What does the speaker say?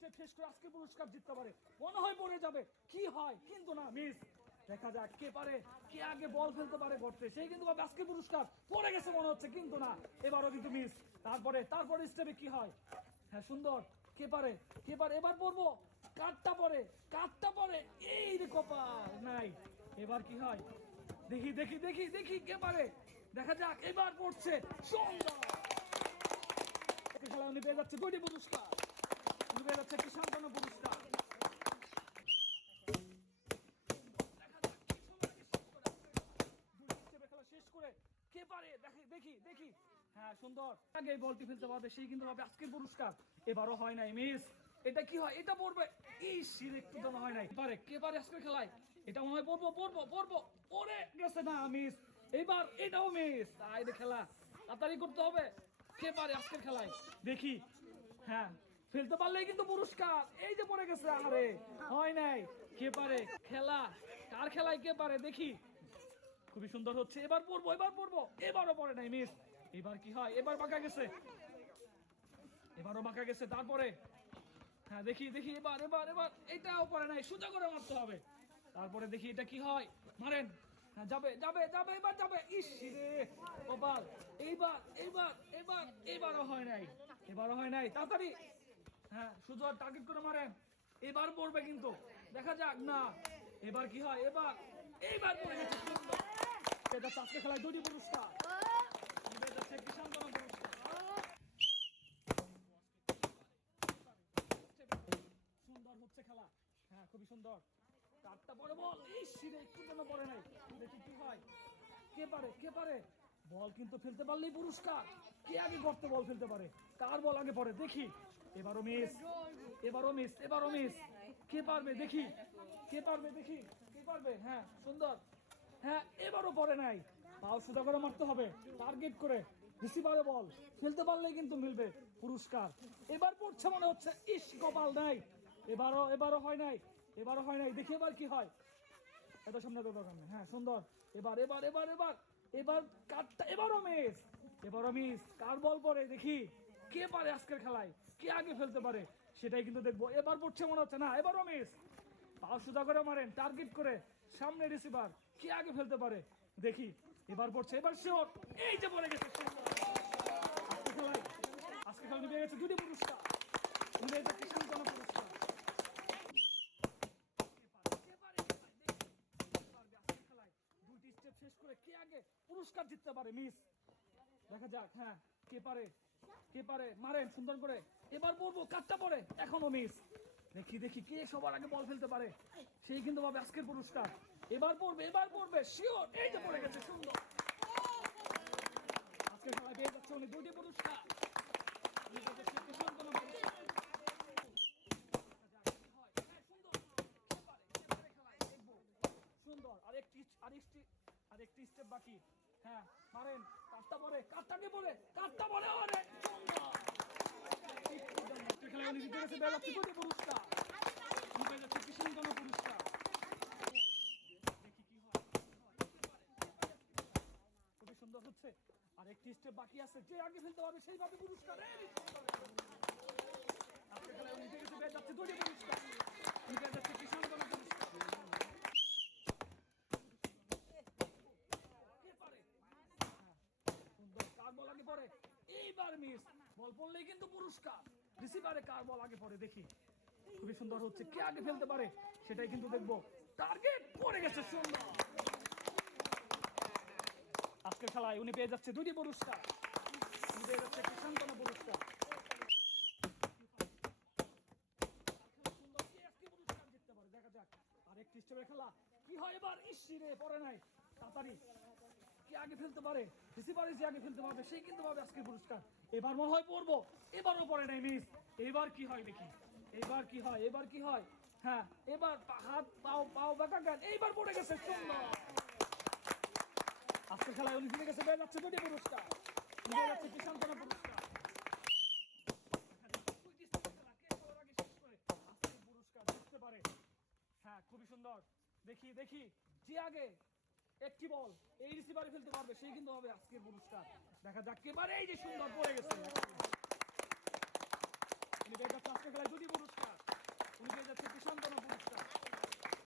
Step শেষ করে আজকে পুরস্কার জিততে পারে, মনে হয় পড়ে যাবে, কি হয় কিন্তু না, মিস। দেখা যাক কে পারে, কে আগে বল ফেলতে পারে গর্তে, সেই কিন্তু পাবে আজকে পুরস্কার। পড়ে গেছে মনে হচ্ছে কিন্তু না, এবারও কিন্তু মিস। তারপরে স্টেপে কি হয়, হ্যাঁ সুন্দর, কে পারে, কে পারে, এবার পড়বো, কাঠটা পরে, এই রে কপাল নাই। এবার কি হয়, দেখি দেখি দেখি দেখি কে পারে, দেখা যাক, এবার পড়ছে, সুন্দর। খেলায় উনি পেয়ে যাচ্ছে 2টি পুরস্কার, উনি পেয়ে যাচ্ছে একটি সান্ত্বনা পুরস্কার। খেলা শেষ করে কে পারে, দেখি দেখি দেখি, হ্যাঁ সুন্দর, আগে বলটি ফেলতে পারবে সেই কিন্তু পাবে আজকের পুরস্কার। এবারও হয় নাই, মিস। এটা কি হয়, এটা পড়বে, একটু জানা হয় নাই, পারে কে পারে আজকের খেলায়, এটা মনে হয় পড়বো, পড়ে গেছে না, মিস। এইবার এটাও মিস। তাই খেলা তাড়াতাড়ি করতে হবে, কে পারে আজকের খেলায়, দেখি, হ্যাঁ ফেলতে পারলেই কিন্তু পুরস্কার। এই যে পড়ে গেছে, আরে হয় নাই, কে পারে খেলা, কার খেলায় কে পারে, দেখি, খুবই সুন্দর হচ্ছে, এবার পড়বো, এবারও পড়ে নাই, মিস। এবার কি হয়, এবার বাঁকা গেছে, এবারও বাঁকা গেছে, তারপরে হ্যাঁ দেখি দেখি, এবার এটাও পড়ে নাই, সোজা করে মারতে হবে। তারপরে দেখি এটা কি হয়, মারেন, হ্যাঁ যাবে, এবার যাবে, রে কপাল। এবারও হয় নাই, তাড়াতাড়ি, হ্যাঁ সোজা টার্গেট করে মারেন, এবার পড়বে কিন্তু, দেখা যাক না, এবার কি হয়, এইবার পড়ে গেছে, সুন্দর। এটা আজকে খেলায় 2টি পুরস্কার, একটি সান্ত্বনা পুরস্কার। সুন্দর হচ্ছে খেলা, হ্যাঁ খুবই সুন্দর, কাঠটা পরে বল, একটু জন্য পড়ে নাই, দেখি কি হয়, কে পারে বল কিন্তু ফেলতে পারলেই পুরস্কার। কে আগে গর্তে বল ফেলতে পারে, কার বল আগে পড়ে, দেখি, এবারও মিস, কে পারবে, দেখি, কে পারবে, হ্যাঁ সুন্দর, হ্যাঁ এবারও পড়ে নাই, পাও সোজা করে মারতে হবে, টার্গেট করে, রিসিভারে বল ফেলতে পারলেই কিন্তু মিলবে পুরস্কার। এবার পড়ছে মনে হচ্ছে, কপাল নাই, এবারও হয় নাই, দেখি এবার কি হয়, এত সামনে তো দরকার নেই, হ্যাঁ সুন্দর, এবার কাটটা, এবারও মিস, কার বল পড়ে, দেখি, কে পারে আজকের খেলায়, কে আগে ফেলতে পারে, সেটাই কিন্তু দেখবো। এবার পড়ছে মনে হচ্ছে, না এবারও মিস, পাও সোজা করে মারেন, টার্গেট করে, সামনে রিসিভার, কে আগে ফেলতে পারে, দেখি, এবার পড়ছে, এবার শিওর, এই যে পড়ে গেছে, আজকে খেলা পেয়ে গেছে 2টি পুরস্কার, সান্ত্বনা পুরস্কার। খেলায় 2টি স্টেপ শেষ করে কে আগে পুরস্কার জিততে পারে, মিস। দেখা যাক, হ্যাঁ কে পারে, মারেন সুন্দর করে, এবার পড়বো, কাটটা পড়ে, এখনো মিস, দেখি কে সবার আগে বল ফেলতে পারে, সেই কিন্তু পাবে আজকের পুরস্কার। এবার পড়বে, শিওর, এই যে পড়ে গেছে, সুন্দর। আজকের খেলায় পেয়ে যাচ্ছে উনি 2টি পুরস্কার, সুন্দর। আরেকটি স্টেপ বাকি, হ্যাঁ মারেন, কাটটা পরে, ওরে সুন্দর। খেলায় উনি জিতে গেছে, পেয়ে যাচ্ছে 2টি পুরস্কার, পেয়ে যাচ্ছে একটি সান্ত্বনা পুরস্কার। দেখি কি হয়, খুবই সুন্দর হচ্ছে, আরেকটি স্টেপ বাকি আছে, যে আগে ফেলতে পারবে সেই পাবে পুরস্কার। আজকে খেলায় উনি জিতে গেছে, পেয়ে যাচ্ছে 2টি পুরস্কার, পেয়ে যাচ্ছে একটি সান্ত্বনা পুরস্কার। কার বল আগে পড়ে, এইবার মিস, বল পড়লেই কিন্তু পুরস্কার, রিসিভারে কার বল আগে পড়ে, দেখি, খুবই সুন্দর হচ্ছে, কে আগে ফেলতে পারে সেটাই কিন্তু দেখবো, টার্গেট পড়ে গেছে, সুন্দর। আজকের খেলায় উনি পেয়ে যাচ্ছে 2টি পুরস্কার, উনি পেয়ে যাচ্ছে একটি সান্ত্বনা পুরস্কার। জিততে পারে, দেখা যাক, আরেকটি স্টেপের খেলা কি হয়, এবার রে পড়ে নাই, তাড়াতাড়ি, কে আগে ফেলতে পারে, রিসিভারে যে আগে ফেলতে পারবে সেই কিন্তু পাবে আজকের পুরস্কার। এবার মনে হয় পড়বো, এবারও পড়ে নাই, মিস। এবার কি হয়, দেখি, এবার কি হয়, হ্যাঁ এবার হাত পাও বাঁকা গেল, এইবার পড়ে গেছে, সুন্দর। আজকের খেলায় উনি জিতে গেছে, পেয়ে যাচ্ছে 2টি পুরস্কার, পেয়ে যাচ্ছে একটি সান্ত্বনা পুরস্কার। পুরস্কার জিততে পারে, হ্যাঁ খুবই সুন্দর, দেখি যে আগে একটি বল এই রিসিভারে ফেলতে পারবে সেই কিন্তু হবে আজকের পুরস্কার। দেখা যাক, এবারে এই যে সুন্দর পড়ে গেছে,